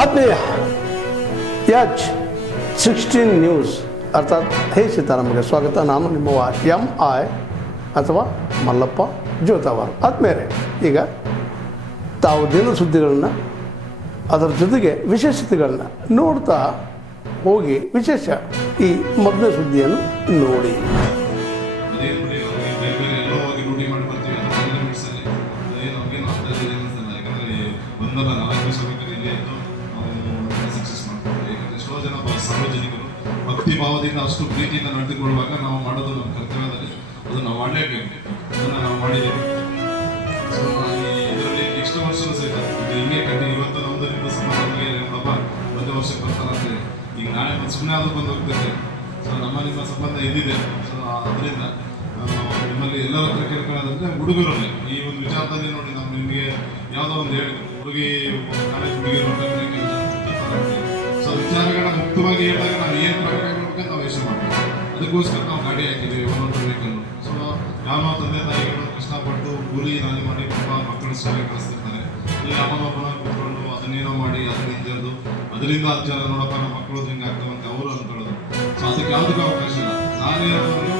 ಆತ್ಮೀಯ H16 news ಅರ್ಥಾತ್ ಹೇ ಸೀತಾರಾಮಗೆ ಸ್ವಾಗತ. ನಾನು ನಿಮ್ಮವ MI ಅಥವಾ ಮಲ್ಲಪ್ಪ ಜೋತಾವಾರ್. ಆದ್ಮೇಲೆ ಈಗ ತಾವು ದಿನ ಸುದ್ದಿಗಳನ್ನು ಅದರ ಜೊತೆಗೆ ವಿಶೇಷತೆಗಳನ್ನ ನೋಡ್ತಾ ಹೋಗಿ ವಿಶೇಷ ಈ ಮೊದಲನೇ ಸುದ್ದಿಯನ್ನು ನೋಡಿ. ಸಾರ್ವಜನಿಕರು ಭಕ್ತಿ ಭಾವದಿಂದ ಅಷ್ಟು ಪ್ರೀತಿಯಿಂದ ನಡೆದುಕೊಳ್ಳುವಾಗ ನಾವು ಮಾಡೋದು ನಮ್ಮ ಕರ್ತವ್ಯದಲ್ಲಿ ಅದು ನಾವು ಮಾಡಲೇಬೇಕು. ಅದನ್ನು ನಾವು ಮಾಡಿದ್ದೀವಿ. ಸೊ ಇದರಲ್ಲಿ ಎಷ್ಟು ವರ್ಷವೂ ಸಹಿತ ಹಿಂಗೆ ಕಂಟಿನ್ಯೂ ಇವತ್ತು ನಮ್ಮದರಿಂದ ಸಂಬಂಧ ನಮಗೆ ನೋಡಪ್ಪ ಒಂದೇ ವರ್ಷಕ್ಕೆ ಬರ್ತಾರಂತೆ, ಈಗ ನಾಳೆ ಸುಮ್ಮನೆ ಆದರೂ ಬಂದು ಹೋಗ್ತೈತೆ. ಸೊ ನಿಮ್ಮ ಸಂಬಂಧ ಇದಿದೆ. ಸೊ ಅದರಿಂದ ನಿಮ್ಮಲ್ಲಿ ಎಲ್ಲರ ಹತ್ರ ಕೇಳ್ಕೊಳ್ಳೋದಂದ್ರೆ ಹುಡುಗರಲ್ಲಿ ಈ ಒಂದು ವಿಚಾರದಲ್ಲಿ ನೋಡಿ, ನಾವು ನಿಮಗೆ ಯಾವುದೋ ಒಂದು ಹೇಳಿದ್ರು ಹುಡುಗಿ ಕಾಲೇಜ್ ಹುಡುಗಿಯರು ಸೊ ವಿಚಾರಗಳನ್ನ ಮುಕ್ತವಾಗಿ ಹೇಳಿದಾಗ ನಾವು ಏನು ಪ್ರಕಟಣೆ ನಾವು ಯಶ ಮಾಡ್ತೀವಿ. ಅದಕ್ಕೋಸ್ಕರ ನಾವು ಗಾಡಿ ಹಾಕಿದ್ದೀವಿ ಒಂದೊಂದು ವೆಹಿಕಲ್ಲು. ಸೊ ಯಾವ ತಂದೆ ತಾಯಿಗಳು ಕಷ್ಟಪಟ್ಟು ಕೂಲಿ ನಾಲಿ ಮಾಡಿ ಪಾಪ ಮಕ್ಕಳು ಶಾಲೆ ಕಳಿಸ್ತಿರ್ತಾರೆ. ಅಲ್ಲಿ ಅವನೊಬ್ಬನ ಕೂತ್ಕೊಂಡು ಅದನ್ನೇನೋ ಮಾಡಿ ಅದನ್ನ ಇದ್ದದ್ದು ಅದರಿಂದ ಹಚ್ಚಾರ ನೋಡಪ್ಪ ನಮ್ಮ ಮಕ್ಕಳು ಹಿಂಗೆ ಆಗ್ತಾವಂತ ಅವರು ಅಂದ್ಕೊಳ್ಳೋದು. ಸೊ ಅದಕ್ಕೆ ಯಾವುದಕ್ಕೂ ಅವಕಾಶ ಇಲ್ಲ. ನಾನೇನಾದ್ರು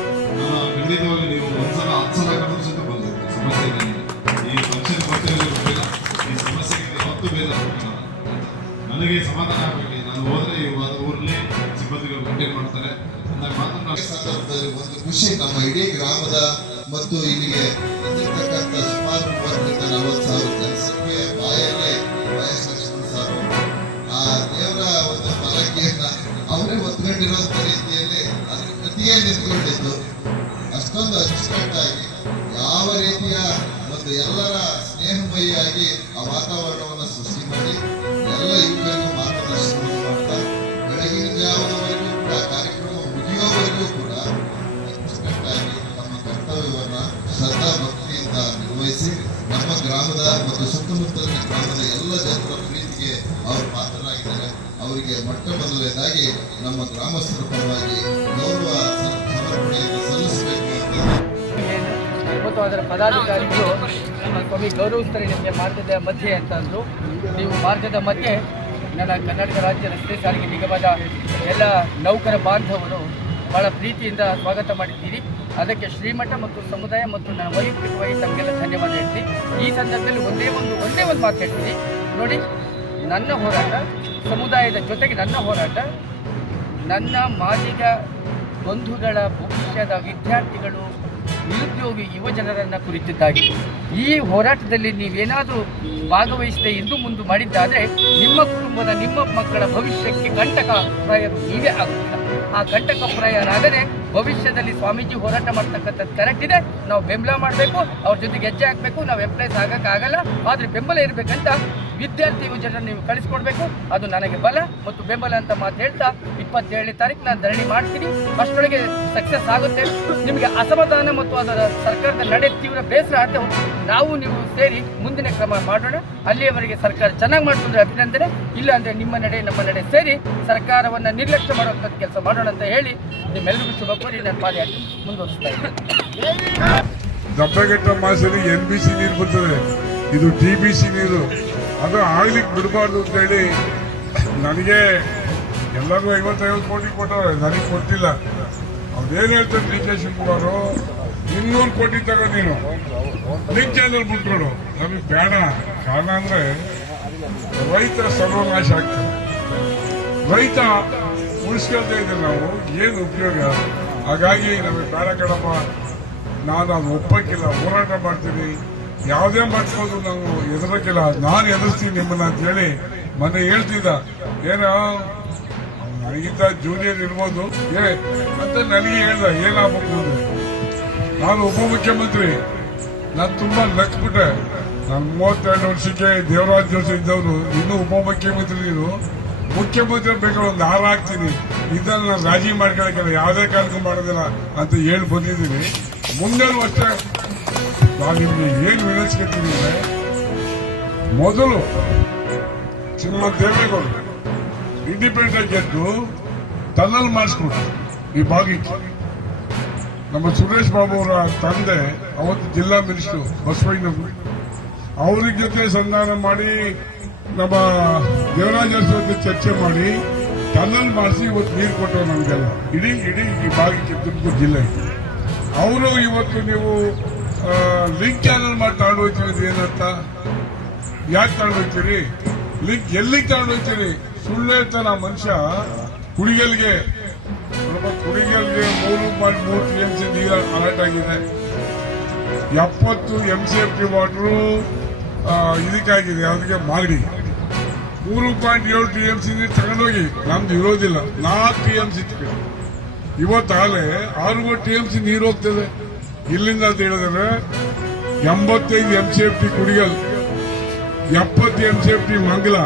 ಖಂಡಿತವಾಗಿ ನೀವು ಒಂದ್ಸಲ 10 ಸಲ ಕರೆದು ಸಹಿತ ಬಂದಿರ್ತೀವಿ. ಸಮಸ್ಯೆ ಇದೆ ಈ ಫಂಕ್ಷನ್ ಬರ್ತಿಲ್ಲ, ಈ ಸಮಸ್ಯೆಗೆ ಯಾವತ್ತೂ ಬೇಜಾರು ನನಗೆ ಸಮಾಧಾನ ಆಗಬೇಕು. ನಾನು ಹೋದ್ರೆ ಊರಲ್ಲಿ ಸಿಬ್ಬಂದಿಗಳು ಮೇಂಟೈನ್ ಮಾಡ್ತಾರೆ ಅಂದಾಗ ಮಾತ್ರ ಸಂದರ್ಭದಲ್ಲಿ ಒಂದು ಖುಷಿ. ನಮ್ಮ ಇಡೀ ಗ್ರಾಮದ ಮತ್ತು ಇಲ್ಲಿಗೆ ಬಂದಿರತಕ್ಕಂಥ ಸುಮಾರು 30,000 ರಿಂದ 40,000 ಜನಸಂಖ್ಯೆ ಬಾಯಲ್ಲೇ ವೈಎಸ್ ಲಕ್ಷ್ಮಣ ಸಾರು ಆ ದೇವರ ಒಂದು ಫಲಕಿಯನ್ನ ಅವರೇ ಒತ್ಕೊಂಡಿರುವಂತ ರೀತಿಯಲ್ಲಿ ಅದ್ರ ಪ್ರತಿಯೇ ನಿಂತ್ಕೊಂಡಿದ್ದು ಅಷ್ಟೊಂದು ಅಚ್ಚುಕಟ್ಟಾಗಿ ಯಾವ ರೀತಿಯ ಒಂದು ಎಲ್ಲರ ಸ್ನೇಹಮಯಿಯಾಗಿ ಆ ವಾತಾವರಣವನ್ನು ಸೃಷ್ಟಿ ಮಾಡಿ ಎಲ್ಲ ಯುವಕರಿಗೂ ಮಾರ್ಗದರ್ಶನವನ್ನು ಮಾಡ್ತಾ ಬೆಳಗಿನ ಜಾವದವರೆಗೂ ಕೂಡ ಕಾರ್ಯಕ್ರಮ ಮುಗಿಯುವವರೆಗೂ ಕೂಡ ಅಚ್ಚುಕಟ್ಟಾಗಿ ನಮ್ಮ ಕರ್ತವ್ಯವನ್ನು ಶ್ರದ್ಧಾ ಭಕ್ತಿಯಿಂದ ನಿರ್ವಹಿಸಿ ನಮ್ಮ ಗ್ರಾಮದ ಮತ್ತು ಸುತ್ತಮುತ್ತಲಿನ ಗ್ರಾಮದ ಎಲ್ಲ ಜನರ ಪ್ರೀತಿಗೆ ಅವರು ಪಾತ್ರರಾಗಿದ್ದಾರೆ. ಅವರಿಗೆ ಮೊಟ್ಟ ಮೊದಲನೇದಾಗಿ ನಮ್ಮ ಗ್ರಾಮಸ್ಥರ ಪರವಾಗಿ ಗೌರವ ಸಮರ್ಪಣೆಯನ್ನು ಸಲ್ಲಿಸಬೇಕು ಅಂತ ಮತ್ತು ಅದರ ಪದಾಧಿಕಾರಿಗಳು ಸ್ವಾಮಿ ಗೌರವಿಸ್ತಾರೆ ನಿಮಗೆ ಮಾರ್ಗದ ಮಧ್ಯೆ ಅಂತ ಅಂದರು. ನೀವು ಮಾರ್ಗದ ಮಧ್ಯೆ ನನ್ನ ಕರ್ನಾಟಕ ರಾಜ್ಯ ರಸ್ತೆ ಸಾರಿಗೆ ನಿಗಮದ ಎಲ್ಲ ನೌಕರ ಬಾಂಧವರು ಭಾಳ ಪ್ರೀತಿಯಿಂದ ಸ್ವಾಗತ ಮಾಡಿದ್ದೀರಿ. ಅದಕ್ಕೆ ಶ್ರೀಮಠ ಮತ್ತು ಸಮುದಾಯ ಮತ್ತು ನನ್ನ ವೈಯಕ್ತಿಕವಾಗಿ ತಮಗೆಲ್ಲ ಧನ್ಯವಾದ ಹೇಳ್ತೀನಿ. ಈ ಸಂದರ್ಭದಲ್ಲಿ ಒಂದೇ ಒಂದು ಮಾತು ಹೇಳ್ತೀನಿ ನೋಡಿ. ನನ್ನ ಹೋರಾಟ ಸಮುದಾಯದ ಜೊತೆಗೆ ನನ್ನ ಹೋರಾಟ ನನ್ನ ಮಾದಿಗ ಬಂಧುಗಳ ಭವಿಷ್ಯದ ವಿದ್ಯಾರ್ಥಿಗಳು ನಿರುದ್ಯೋಗಿ ಯುವಜನರನ್ನು ಕುರಿತಿದ್ದಾಗಿ ಈ ಹೋರಾಟದಲ್ಲಿ ನೀವೇನಾದರೂ ಭಾಗವಹಿಸದೆ ಇಂದು ಮುಂದೆ ಮಾಡಿದ್ದಾದರೆ ನಿಮ್ಮ ಕುಟುಂಬದ ನಿಮ್ಮ ಮಕ್ಕಳ ಭವಿಷ್ಯಕ್ಕೆ ಕಂಟಕಪ್ರಾಯರು ನೀವೇ ಆಗುತ್ತಿಲ್ಲ. ಆ ಕಂಟಕಪ್ರಾಯರಾಗದೆ ಭವಿಷ್ಯದಲ್ಲಿ ಸ್ವಾಮೀಜಿ ಹೋರಾಟ ಮಾಡ್ತಕ್ಕಂಥದ್ದು ಕರೆಕ್ಟ್ ಇದೆ. ನಾವು ಬೆಂಬಲ ಮಾಡಬೇಕು, ಅವ್ರ ಜೊತೆಗೆ ಹೆಜ್ಜೆ ಹಾಕಬೇಕು. ನಾವು ಎಂಪ್ಲಾಯ್ಸ್ ಆಗೋಕ್ಕಾಗಲ್ಲ, ಆದರೆ ಬೆಂಬಲ ಇರಬೇಕಂತ ವಿದ್ಯಾರ್ಥಿ ಯುವಜನರನ್ನು ನೀವು ಕಳಿಸ್ಕೊಡ್ಬೇಕು. ಅದು ನನಗೆ ಬಲ ಮತ್ತು ಬೆಂಬಲ ಅಂತ ಮಾತು ಹೇಳ್ತಾ 27ನೇ ತಾರೀಕು ನಾನು ಧರಣಿ ಮಾಡ್ತೀನಿ. ಅಷ್ಟರೊಳಗೆ ಸಕ್ಸಸ್ ಆಗುತ್ತೆ. ನಿಮಗೆ ಅಸಮಾಧಾನ ಮತ್ತು ಅದರ ಸರ್ಕಾರದ ನಡೆ ತೀವ್ರ ಬೇಸರ ಆದರೆ ನಾವು ನೀವು ಸೇರಿ ಮುಂದಿನ ಕ್ರಮ ಮಾಡೋಣ. ಅಲ್ಲಿಯವರೆಗೆ ಸರ್ಕಾರ ಚೆನ್ನಾಗಿ ಮಾಡಿಕೊಂಡ್ರೆ ಅಭಿನಂದನೆ, ಇಲ್ಲ ಅಂದರೆ ನಿಮ್ಮ ನಡೆ ನಮ್ಮ ನಡೆ ಸೇರಿ ಸರ್ಕಾರವನ್ನು ನಿರ್ಲಕ್ಷ್ಯ ಮಾಡುವಂಥದ್ದು ಕೆಲಸ ಮಾಡೋಣ ಅಂತ ಹೇಳಿ ನಿಮ್ಮೆಲ್ಲರಿಗೂ ಶುಭ ಕೋರಿ ನನ್ನ ಪಾದಯಾತ್ರೆ ಮುಂದುವರಿಸ್ತಾ ಇದ್ದೀನಿ. ದಬ್ಬೆಗೆಟ್ಟ ಮಾಸಲ್ಲಿ NBC ನೀರು ಬರ್ತದೆ, ಇದು TBC ನೀರು. ಅದು ಆಗ್ಲಿಕ್ಕೆ ಬಿಡಬಾರ್ದು ಅಂತೇಳಿ ನನಗೆ ಎಲ್ಲರಿಗೂ 50 ಕೋಟಿ ಕೊಟ್ಟವ್ರೆ, ನನಗೆ ಕೊಟ್ಟಿಲ್ಲ. ಅವ್ರೇನು ಹೇಳ್ತಾರೆ DK ಶಿವಕುಮಾರ್, 200 ಕೋಟಿ ತಗೋ ನೀನು ನಿನ್ ಚಾನಲ್ ಬಿಟ್ಕೊಡು, ನಮಗೆ ಬೇಡ. ಕಾರಣ ಅಂದ್ರೆ ರೈತ ಸರ್ವನಾಶ ಆಗ್ತದೆ. ರೈತ ಉಳಿಸ್ಕೊಳ್ತಾ ಇದ್ದೇವೆ ನಾವು, ಏನು ಉಪಯೋಗ? ಹಾಗಾಗಿ ನಮಗೆ ಬೇಡ ಕಣಪ್ಪ, ನಾನು ಅದು ಒಪ್ಪಕ್ಕಿಲ್ಲ, ಹೋರಾಟ ಮಾಡ್ತೀನಿ, ಯಾವುದೇ ಮಾಡ್ಕೊಂಡು ನಾವು ಎದುರಕ್ಕಿಲ್ಲ, ನಾನು ಎದುರಿಸ್ತೀನಿ ನಿಮ್ಮನ್ನ ಅಂತ ಹೇಳಿ ಮೊನ್ನೆ ಹೇಳ್ತಿದ್ದ. ಏನೋ ನನಗಿಂತ ಜೂನಿಯರ್ ಇರ್ಬೋದು ಅಂತ ನನಗೆ ಹೇಳ್ದ. ಏನಾಗಬೇಕು ಅಂದ್ರೆ ನಾನು ಉಪಮುಖ್ಯಮಂತ್ರಿ, ನಾನು ತುಂಬಾ ನಕ್ಬಿಟ್ಟೆ. ನಾನು 32 ವರ್ಷಕ್ಕೆ ದೇವರಾಜ್ ಜೋಶಿ ಇದ್ದವರು ಇನ್ನೂ ಉಪಮುಖ್ಯಮಂತ್ರಿ, ನೀನು ಮುಖ್ಯಮಂತ್ರಿ ಬೇಕಾದ್ರೆ ಒಂದು ಹಾರ ಹಾಕ್ತೀನಿ, ಇದನ್ನ ನಾನು ರಾಜಿ ಮಾಡ್ಕೊಳಕ್ಕಿಲ್ಲ, ಯಾವುದೇ ಕಾರಣಕ್ಕೂ ಮಾಡೋದಿಲ್ಲ ಅಂತ ಹೇಳಿ ಬಂದಿದ್ದೀನಿ. ಮುಂದೆನೂ ಅಷ್ಟೇ ನಾನು ನಿಮ್ಗೆ ಏನು ವಿನಂತಿಸ್ಕೊತೀನಿ ಅಂದ್ರೆ, ಮೊದಲು ಶ್ರೀಮಂತ ದೇವೇಗೌಡರು ಇಂಡಿಪೆಂಡೆಂಟ್ ಗೆದ್ದು ಟನಲ್ ಮಾಡಿಸ್ಕೊಡು ಈ ಭಾಗಕ್ಕೆ. ನಮ್ಮ ಸುರೇಶ್ ಬಾಬು ಅವರ ತಂದೆ ಅವತ್ತು ಜಿಲ್ಲಾ ಮಿನಿಸ್ಟರ್ ಬಸವಣ್ಣವರು, ಅವ್ರ ಜೊತೆ ಸಂಧಾನ ಮಾಡಿ ನಮ್ಮ ದೇವರಾಜ ಜೊತೆ ಚರ್ಚೆ ಮಾಡಿ ಟನಲ್ ಮಾಡಿಸಿ ಇವತ್ತು ನೀರು ಕೊಟ್ಟರು ನಮಗೆಲ್ಲ ಇಡೀ ಈ ಭಾಗಕ್ಕೆ ತುಮಕೂರು ಜಿಲ್ಲೆ. ಅವರು ಇವತ್ತು ನೀವು ಲಿಂಕ್ ಚಾನಲ್ ಮಾಡಿ ತಗೊಂಡೋಗ್ತೀರಿ ಏನಂತ, ಯಾಕೆ ತಗೊಂಡೋಗ್ತೀರಿ? ಲಿಂಕ್ ಎಲ್ಲಿಗೆ ತಗೊಂಡೋಗ್ತೀರಿ? ಸುಳ್ಳು ಹೇಳ್ತಾನೆ ಆ ಮನುಷ್ಯ. ಕುಡಿಗಲ್ಗೆ 3.3 TMC ನೀರು ಅಲರ್ಟ್ ಆಗಿದೆ. 70 MCFT ವಾಟರು ಇದಕ್ಕಾಗಿದೆ, ಅದಕ್ಕೆ ಮಾಗಡಿ 3.7 TMC ನೀರು ತಗೊಂಡೋಗಿ. ನಮ್ದು ಇರೋದಿಲ್ಲ, 4 TMC ಇವತ್ತಾಗಲೇ 6 TMC ನೀರು ಹೋಗ್ತದೆ. ಇಲ್ಲಿಂದ ಅಂತ ಹೇಳಿದ್ರೆ 85 MCFT ಕುಡಿಗಲ್, 70 MCFT ಮಂಗಲ,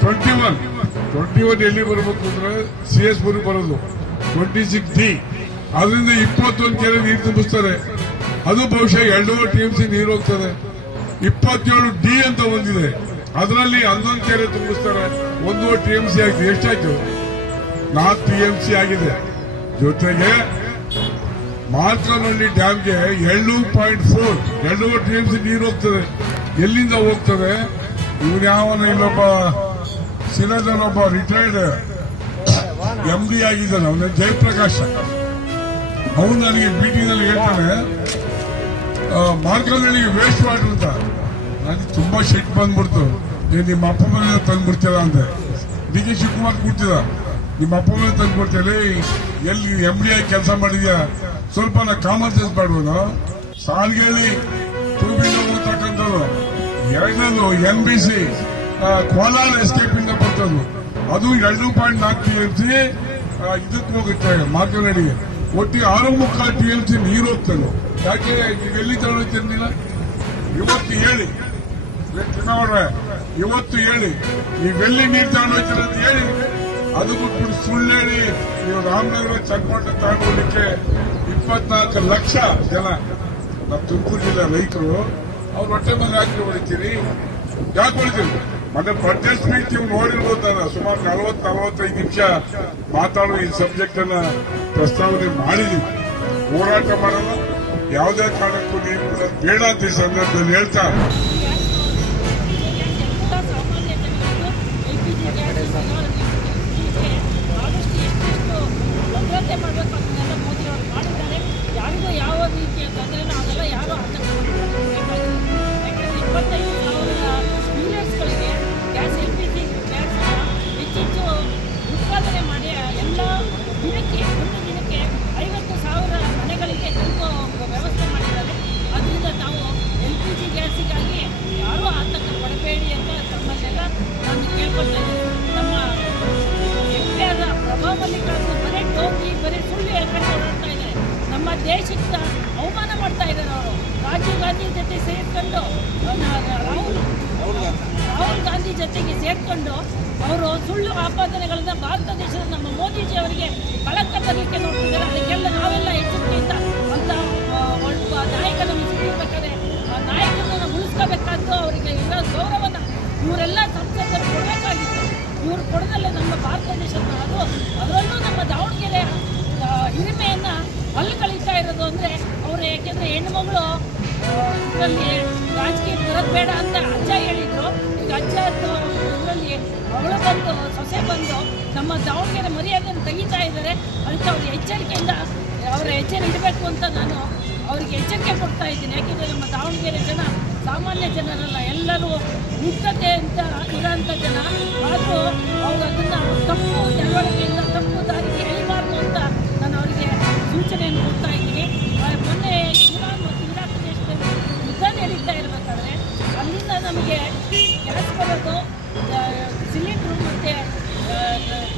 21 ಎಲ್ಲಿ ಬರಬೇಕು ಅಂದ್ರೆ CS ಪುರಿ ಬರೋದು 26D. ಅದರಿಂದ 21 ಕೆರೆ ನೀರು ತುಂಬಿಸ್ತಾರೆ. ಅದು ಬಹುಶಃ 2 TMC ನೀರು ಹೋಗ್ತದೆ. 27D ಅಂತ ಒಂದಿದೆ, ಅದರಲ್ಲಿ 11 ಕೆರೆ ತುಂಬಿಸ್ತಾರೆ. 1 TMC ಆಗಿದೆ. ಎಷ್ಟಾಯ್ತು? 4 TMC ಆಗಿದೆ. ಜೊತೆಗೆ ಮಾರ್ಕನಹಳ್ಳಿ ಡ್ಯಾಮ್ಗೆ 2 TMC ನೀರು ಹೋಗ್ತದೆ. ಎಲ್ಲಿಂದ ಹೋಗ್ತದೆ? ಇವನು ಯಾವನ ಇಲ್ಲೊಬ್ಬ ಸಿನದನೊಬ್ಬ ರಿಟೈರ್ಡ್ MD ಆಗಿದ್ದಾನೆ, ಅವನ ಜಯಪ್ರಕಾಶ್. ಅವನು ನನಗೆ ಮೀಟಿಂಗ್ ಅಲ್ಲಿ ಹೇಳ್ತಾನೆ, ಮಾರ್ಕನಹಳ್ಳಿಗೆ ವೇಸ್ಟ್ ವಾಟರ್ ಅಂತ. ನನಗೆ ತುಂಬಾ ಸಿಟ್ಟು ಬಂದ್ಬಿಡ್ತು. ನೀವು ನಿಮ್ಮ ಅಪ್ಪ ಮನೆ ತಂದ್ಬಿಡ್ತೀರ ಅಂದೆ. DK ಶಿವಕುಮಾರ್ ಕೂಡ್ತಿದ, ನಿಮ್ಮ ಅಪ್ಪ ಮನೆ ತಂದ್ಬಿಡ್ತೀರಿ, ಎಲ್ಲಿ MD ಆಗಿ ಕೆಲಸ ಮಾಡಿದ್ಯಾ, ಸ್ವಲ್ಪ ನಾ ಕಾಮನ್ ಸೆನ್ಸ್ ಮಾಡ್ಬೋದು. ಸಾಲ್ಗೇಳಿ ತೂಬಿಂದ ಹೋಗ್ತಕ್ಕಂಥದ್ದು. ಎರಡನೇದು NBC ಕೋಲಾರ ಎಸ್ಕೇಪ್ ಇಂದ ಬರ್ತದ್ದು, ಅದು 2.4 TMC ಇದಕ್ಕೆ ಹೋಗುತ್ತೆ ಮಾರ್ಕನಹಳ್ಳಿಗೆ. ಒಟ್ಟು 6.3 TMC ನೀರು ಹೋಗ್ತದೆ. ಯಾಕೆ ನೀವೆಲ್ಲಿ ತಗೊಂಡಿಲ್ಲ? ಇವತ್ತು ಹೇಳಿ ಚುನಾವಣೆ, ಇವತ್ತು ಹೇಳಿ ನೀವೆಲ್ಲಿ ನೀರು ತಗೊಂಡೋಗ್ತೀರ ಅಂತ ಹೇಳಿ. ಅದು ಬಿಟ್ಬಿಟ್ಟು ಸುಳ್ಳು ಹೇಳಿ ನೀವು ರಾಮನಗರ ಚಕ್ಮಟ್ಟ ತಗೊಂಡೋಗ್ಲಿಕ್ಕೆ 24 ಲಕ್ಷ ಜನ ನಮ್ಮ ತುಮಕೂರು ಜಿಲ್ಲೆ ರೈತರು ಅವ್ರ ಹೊಟ್ಟೆ ಮೇಲೆ ಹಾಕಿ ಹೊಡಿತೀರಿ. ಯಾಕೆ ಹೊಡಿತೀರಿ? ಮತ್ತೆ ಬಜೆಟ್ ಸ್ಪೀಚ್ ನೀವು ನೋಡಿರ್ಬೋದಲ್ಲ, ಸುಮಾರು 40-45 ನಿಮಿಷ ಮಾತಾಡೋ ಈ ಸಬ್ಜೆಕ್ಟ್ ಅನ್ನ ಪ್ರಸ್ತಾವನೆ ಮಾಡಿದೀವಿ. ಹೋರಾಟ ಮಾಡಲ್ಲ, ಯಾವುದೇ ಕಾರಣಕ್ಕೂ ನೀವು ಬೇಡ ಅಂತ ಈ ಸಂದರ್ಭದಲ್ಲಿ ಹೇಳ್ತಾ ಭದ್ರತೆ ಮಾಡಬೇಕು ಅದನ್ನೆಲ್ಲ ಮೋದಿ ಅವರು ಮಾಡಿದ್ದಾರೆ. ಯಾರಿಗೂ ಯಾವ ರೀತಿಯ ತೊಂದರೆನೂ ಆಗಲ್ಲ, ಯಾರು ಬೇಕಾಗಿಲ್ಲ. ಯಾಕಂದರೆ 25,000 ಯೂನಿಟ್ಸ್ಗಳಿಗೆ ಗ್ಯಾಸ್ LPG ಗ್ಯಾಸ್ ಹೆಚ್ಚೆಚ್ಚು ಉತ್ಪಾದನೆ ಮಾಡಿ ಎಲ್ಲ ದಿನಕ್ಕೆ ಒಂದು ದಿನಕ್ಕೆ 50,000 ಮನೆಗಳಿಗೆ ತಲುಪೋ ವ್ಯವಸ್ಥೆ ಮಾಡಿದ್ದಾರೆ. ಅದರಿಂದ ನಾವು LPG ಗ್ಯಾಸಿಗಾಗಿ ಯಾರೂ ಆತಂಕ ಪಡಬೇಡಿ ಅಂತ ತಮ್ಮನ್ನೆಲ್ಲ ನಾನು ಕೇಳ್ಕೊಳ್ತಾ ಇದ್ದೀನಿ. ನಮ್ಮ MP ಆದ ಪ್ರಭಾ ಮಲ್ಲಿಕಾರ್ಜುನ್ ಬರೀ ಸುಳ್ಳು ಹೇಳ್ಕೊಂಡು ಓಡಾಡ್ತಾ ಇದ್ದಾರೆ. ನಮ್ಮ ದೇಶಕ್ಕೆ ಅವಮಾನ ಮಾಡ್ತಾ ಇದ್ದಾರೆ ಅವರು. ರಾಜೀವ್ ಗಾಂಧಿ ಜೊತೆ ಸೇರ್ಕೊಂಡು ರಾಹುಲ್ ಗಾಂಧಿ ಜೊತೆಗೆ ಸೇರ್ಕೊಂಡು ಅವರು ಸುಳ್ಳು ಆಪಾದನೆಗಳಿಂದ ಭಾರತ ದೇಶದ ನಮ್ಮ ಮೋದಿಜಿ ಅವರಿಗೆ ಕಳಂಕ ತರಲಿಕ್ಕೆ ನೋಡ್ತಿದ್ದಾರೆ. ಅದಕ್ಕೆಲ್ಲ ನಾವೆಲ್ಲ ಎಚ್ಚರಿಕೆಯಿಂದ ಅಂತ ಒಬ್ಬ ನಾಯಕ ನಮಗೆ ಸಿಕ್ಕಿರ್ಬೇಕಾದ್ರೆ ಆ ನಾಯಕರನ್ನು ಉಳಿಸ್ಕೋಬೇಕಾದ್ದು. ಅವರಿಗೆ ಇರೋ ಗೌರವನ ಇವರೆಲ್ಲ ಸಂಸದರು ಕೊಡಬೇಕಾಗಿತ್ತು. ಇವರು ಕೊಡದಲ್ಲೇ ನಮ್ಮ ಭಾರತ ದೇಶದ ಅದರಲ್ಲೂ ನಮ್ಮ ದಾವಣಗೆರೆ ಹಿರಿಮೆಯನ್ನು ಅಲ್ಲಿ ಕಳೀತಾ ಇರೋದು ಅಂದರೆ ಅವರು. ಯಾಕೆಂದರೆ ಹೆಣ್ಣುಮಗಳು ಇದರಲ್ಲಿ ರಾಜಕೀಯ ಬರೋದು ಬೇಡ ಅಂತ ಅಜ್ಜ ಹೇಳಿದ್ರು. ಈಗ ಅಜ್ಜ ಇದರಲ್ಲಿ ಅವಳು ಬಂದು ಸೊಸೆ ಬಂದು ನಮ್ಮ ದಾವಣಗೆರೆ ಮರ್ಯಾದೆಯನ್ನು ತೆಗಿತಾ ಇದ್ದಾರೆ. ಅದಕ್ಕೆ ಅವ್ರ ಎಚ್ಚರಿಕೆಯಿಂದ ಅವರ ಹೆಜ್ಜೆ ಇಡಬೇಕು ಅಂತ ನಾನು ಅವರಿಗೆ ಎಚ್ಚರಿಕೆ ಕೊಡ್ತಾ ಇದ್ದೀನಿ. ಯಾಕೆಂದರೆ ನಮ್ಮ ದಾವಣಗೆರೆ ಜನ ಸಾಮಾನ್ಯ ಜನರಲ್ಲ, ಎಲ್ಲರೂ ಮುಕ್ತತೆ ಅಂತ ಇರೋಂಥ ಜನ. ಆದರೂ ಅವರು ಅದನ್ನು ತಪ್ಪು ನಡವಳಿಕೆಯಿಂದ ತಪ್ಪು ದಾರಿಗೆ ಎಳಿಬಾರ್ದು ಅಂತ ನಾನು ಅವರಿಗೆ ಸೂಚನೆಯನ್ನು ಕೊಡ್ತಾ ಇದ್ದೀನಿ. ಮೊನ್ನೆ ಇರಾನ್ ಮತ್ತು ಇರಾಕ್ ದೇಶದಲ್ಲಿ ಯುದ್ಧ ನಡೀತಾ ಇರಬೇಕಾದ್ರೆ ಅಲ್ಲಿಂದ ನಮಗೆ ಗ್ಯಾಸ್ ಬರೋದು, ಸಿಲಿಂಡ್ರು ಮತ್ತು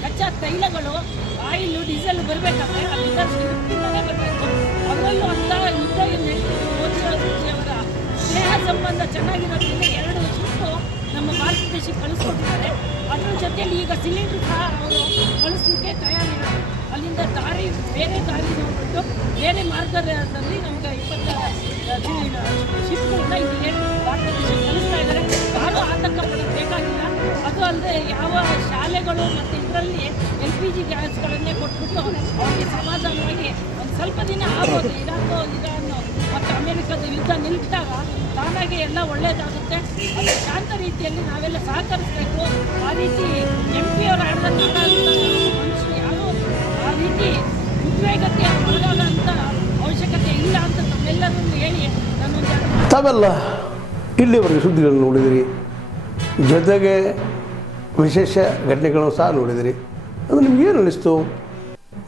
ಕಚ್ಚಾ ತೈಲಗಳು, ಆಯಿಲು, ಡೀಸೆಲ್ ಬರಬೇಕಾದ್ರೆ ಅಲ್ಲಿಂದ ಶಿಫ್ಟಿಂದಲೇ ಬರಬೇಕು. ಅವರಲ್ಲೂ ಅಂತ ಯುದ್ಧ ನಡೀತಿದ್ದು ಮೋದಿಯವರ ಸ್ನೇಹ ಸಂಬಂಧ ಚೆನ್ನಾಗಿರೋದ್ರಿಂದ 2 ಶಿಫ್ಟು ನಮ್ಮ ಭಾರತ ದೇಶಕ್ಕೆ ಕಳಿಸ್ಕೊಟ್ಟಿದ್ದಾರೆ. ಅದ್ರ ಜೊತೆಯಲ್ಲಿ ಈಗ ಸಿಲಿಂಡ್ರು ಸಹ ಅವರು ಕಳಿಸ್ಲಿಕ್ಕೆ ತಯಾರಿರೋದು. ಅಲ್ಲಿಂದ ಬೇರೆ ದಾರಿ ನೋಡ್ಬಿಟ್ಟು ಬೇರೆ ಮಾರ್ಗದಲ್ಲಿ ನಮ್ಗೆ 20 ಶಿಫ್ಟ್ಗಳನ್ನ ಇಲ್ಲಿ ಭಾರತ ದೇಶಕ್ಕೆ ಕಳಿಸ್ತಾ ಇದ್ದಾರೆ. ಯಾರೂ ಆತಂಕ ಪಡೋದು ಬೇಕಾಗಿಲ್ಲ. ಅದು ಅಲ್ಲದೆ ಯಾವ ಶಾಲೆಗಳು ಮತ್ತು ಇದರಲ್ಲಿ LPG ಗ್ಯಾಸ್ಗಳನ್ನೇ ಕೊಟ್ಬಿಟ್ಟು ಅವ್ರಿಗೆ ಸಮಾಧಾನವಾಗಿ ಒಂದು ಸ್ವಲ್ಪ ದಿನ ಆಗ್ಬೋದು. ಇರಾನ್ ಮತ್ತು ಅಮೆರಿಕದ ಯುದ್ಧ ನಿಲ್ಲಿಸಿದಾಗ ತಾನಾಗೆ ಎಲ್ಲ ಒಳ್ಳೆಯದಾಗುತ್ತೆ. ಅದು ಶಾಂತ ರೀತಿಯಲ್ಲಿ ನಾವೆಲ್ಲ ಸಹಕರಿಸಬೇಕು. ಆ ರೀತಿ MP ಅವರು ಆಡದಂತ ಮನುಷ್ಯರು ಯಾರು ಆ ರೀತಿ ಉದ್ವೇಗಕ್ಕೆ ಒಳಗಾಗುವಂಥ ಅವಶ್ಯಕತೆ ಇಲ್ಲ ಅಂತ ತಮ್ಮೆಲ್ಲರನ್ನು ಹೇಳಿ ನಾನೊಂದು ತಾವೆಲ್ಲ ಇಲ್ಲಿವರೆಗೆ ಸುದ್ದಿಗಳನ್ನು ನೋಡಿದಿರಿ, ಜೊತೆಗೆ ವಿಶೇಷ ಘಟನೆಗಳನ್ನು ಸಹ ನೋಡಿದಿರಿ. ಅದು ನಿಮ್ಗೇನು ಅನ್ನಿಸ್ತು?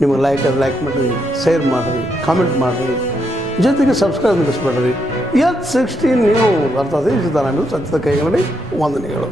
ನಿಮಗೆ ಲೈಕ್ ಮಾಡಿರಿ, ಶೇರ್ ಮಾಡಿರಿ, ಕಾಮೆಂಟ್ ಮಾಡಿರಿ, ಜೊತೆಗೆ ಸಬ್ಸ್ಕ್ರೈಬ್ ಮಾಡಿಸ್ಬೇಡ್ರಿ. H16 ನ್ಯೂಸ್ ಅರ್ಥಾತ್ ಈ ಸಿದ್ದರಾಮಯ್ಯ ಸತ್ಯದ ಕೈಗನ್ನಡಿ ವಂದನೆಗಳು.